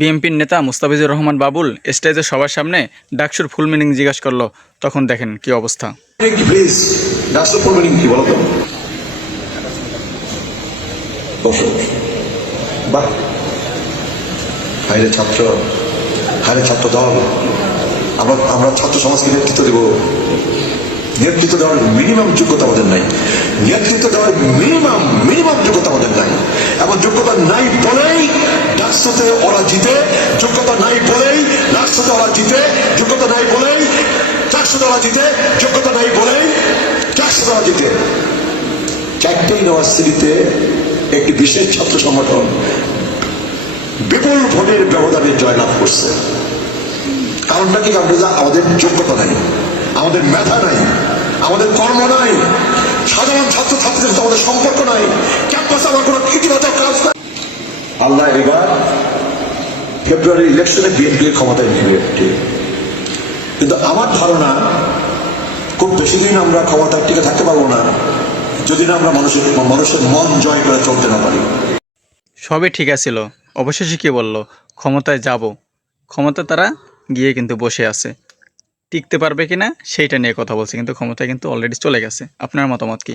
বিএনপির নেতা মুস্তাফিজুর রহমান বাবুল স্টেজে সবার সামনে ডাকসুর ফুল মিনিং জিজ্ঞাসা করলো, তখন দেখেন কি অবস্থা। প্লিজ ডাকসুর ফুল মিনিং কি বলো তো? বাহ, হাইরে ছাত্র, হাইরে ছাত্র দল, আমরা ছাত্র সমাজকে নেতৃত্ব দেব। নেতৃত্ব দেওয়ার মিনিমাম যোগ্যতা আমাদের নাই, নেতৃত্ব দেওয়ার মিনিমাম যোগ্যতা আমাদের নাই। এমন যোগ্যতা নাই বলেই ডাকসুতে ওরা জিতে, যোগ্যতা নাই বলেই রাষ্ট্রতে ওরা জিতে, যোগ্যতা নাই বলেই ডাকসুতে ওরা জিতে, যোগ্যতা নাই বলেই ডাকসুতে ওরা জিতে। চারটে ইউনিভার্সিটিতে একটি বিশেষ ছাত্র সংগঠন বিপুল ভোটের ব্যবধানে জয়লাভ করছে। কারণটা কি? আমাদের যোগ্যতা নাই, আমাদের মেধা নাই, আমাদের কর্ম নাই, সাধারণ ছাত্রছাত্রীদের সাথে আমাদের সম্পর্ক নাই, ক্যাম্পাসে আমার কোনো ইতিবাচক কাজ নাই। আল্লাহ এবার ফেব্রুয়ারি ইলেকশনে বিএনপি ক্ষমতায় নিবে, কিন্তু আমার ধারণা খুব বেশি দিন আমরা ক্ষমতায় টিকে থাকতে পারবো না যদি না আমরা মানুষের মন জয় করে চলতে না পারি। সবই ঠিক আছিল, অবশেষে কি বলল? ক্ষমতায় যাব। ক্ষমতা তারা গিয়ে কিন্তু বসে আছে, টিকতে পারবে কিনা সেইটা নিয়ে কথা বলছে, কিন্তু ক্ষমতায় কিন্তু অলরেডি চলে গেছে। আপনার মতামত কি?